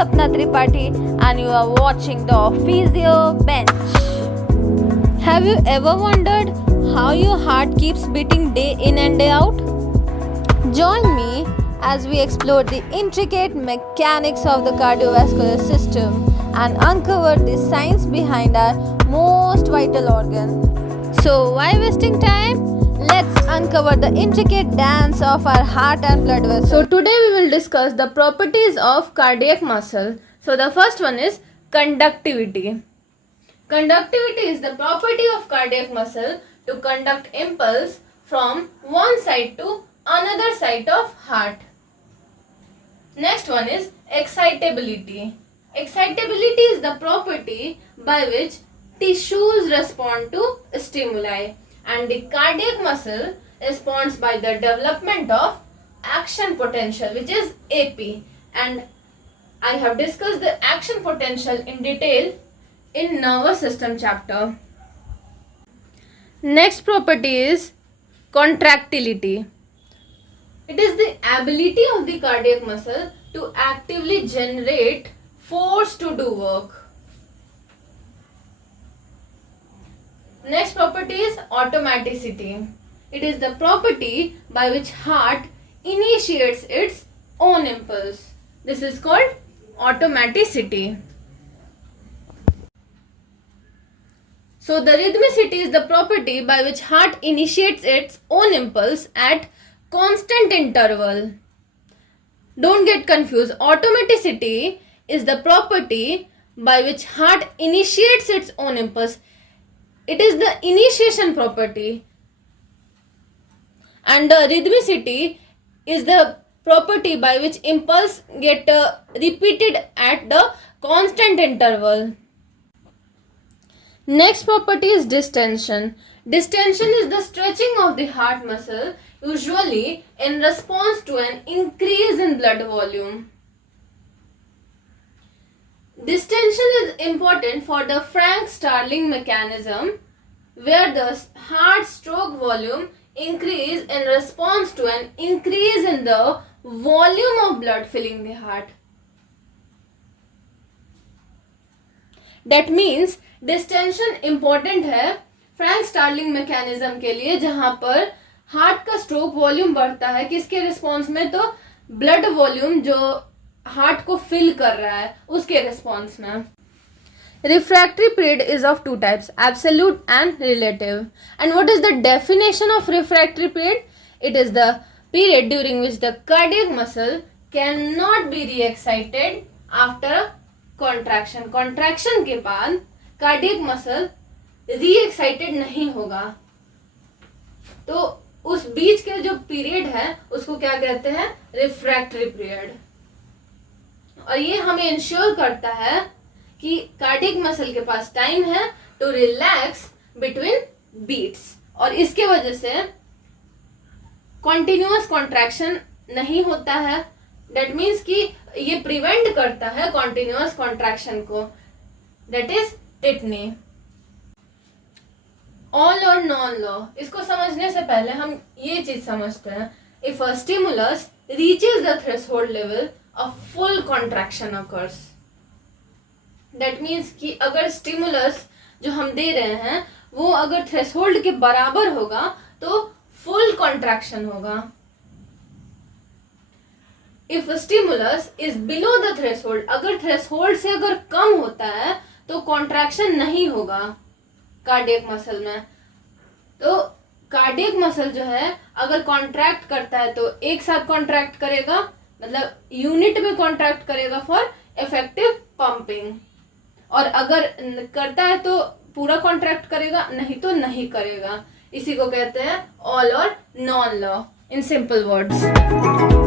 Sapna Tripathi and you are watching the Physio Bench. Have you ever wondered how your heart keeps beating day in and day out? Join me as we explore the intricate mechanics of the cardiovascular system and uncover the science behind our most vital organ. So, why wasting time? Let's uncover the intricate dance of our heart and blood vessels. So, today we will discuss the properties of cardiac muscle. So, the first one is conductivity. Conductivity is the property of cardiac muscle to conduct impulse from one side to another side of heart. Next one is excitability. Excitability is the property by which tissues respond to stimuli, and the cardiac muscle responds by the development of action potential, which is AP, and I have discussed the action potential in detail in nervous system chapter. Next property is contractility. It is the ability of the cardiac muscle to actively generate force to do work. Next property is automaticity. It is the property by which heart initiates its own impulse. This is called automaticity. So the rhythmicity is the property by which heart initiates its own impulse at constant interval. Don't get confused. Automaticity is the property by which heart initiates its own impulse. It is the initiation property. And the rhythmicity is the property by which impulse get repeated at the constant interval. Next property is distension. Distension is the stretching of the heart muscle, usually in response to an increase in blood volume. Distension is important for the Frank-Starling mechanism, where the heart stroke volume increase in response to an increase in the volume of blood filling the heart. That means distension important है Frank Starling mechanism के लिए, जहां पर heart का stroke volume बढ़ता है किसके response में, तो ब्लड वॉल्यूम जो हार्ट को फिल कर रहा है उसके रिस्पॉन्स में. Refractory period is of two types, absolute and relative. And what is the definition of refractory period? It is the period during which the cardiac muscle cannot be re-excited after contraction. Contraction के बाद cardiac muscle री excited नहीं होगा, तो उस बीच के जो period है उसको क्या कहते हैं, रिफ्रैक्टरी पीरियड. और ये हमें इंश्योर करता है कि कार्डियक मसल के पास टाइम है टू रिलैक्स बिटवीन बीट्स, और इसके वजह से कॉन्टिन्यूअस कॉन्ट्रैक्शन नहीं होता है. दैट मीन्स कि ये प्रिवेंट करता है कॉन्टिन्यूअस कॉन्ट्रैक्शन को. That is tetany. All or none law, इसको समझने से पहले हम ये चीज समझते हैं. If a stimulus reaches the threshold level a full contraction occurs. That means कि अगर स्टिमुलस जो हम दे रहे हैं वो अगर थ्रेशोल्ड के बराबर होगा तो फुल कॉन्ट्रैक्शन होगा. If stimulus is below the threshold, अगर थ्रेशोल्ड से अगर कम होता है तो कॉन्ट्रैक्शन नहीं होगा कार्डियक मसल में. तो कार्डियक मसल जो है अगर कॉन्ट्रैक्ट करता है तो एक साथ कॉन्ट्रैक्ट करेगा, मतलब यूनिट में कॉन्ट्रैक्ट करेगा फॉर इफेक्टिव पंपिंग, और अगर करता है तो पूरा कॉन्ट्रैक्ट करेगा, नहीं तो नहीं करेगा. इसी को कहते हैं all or none law in simple words.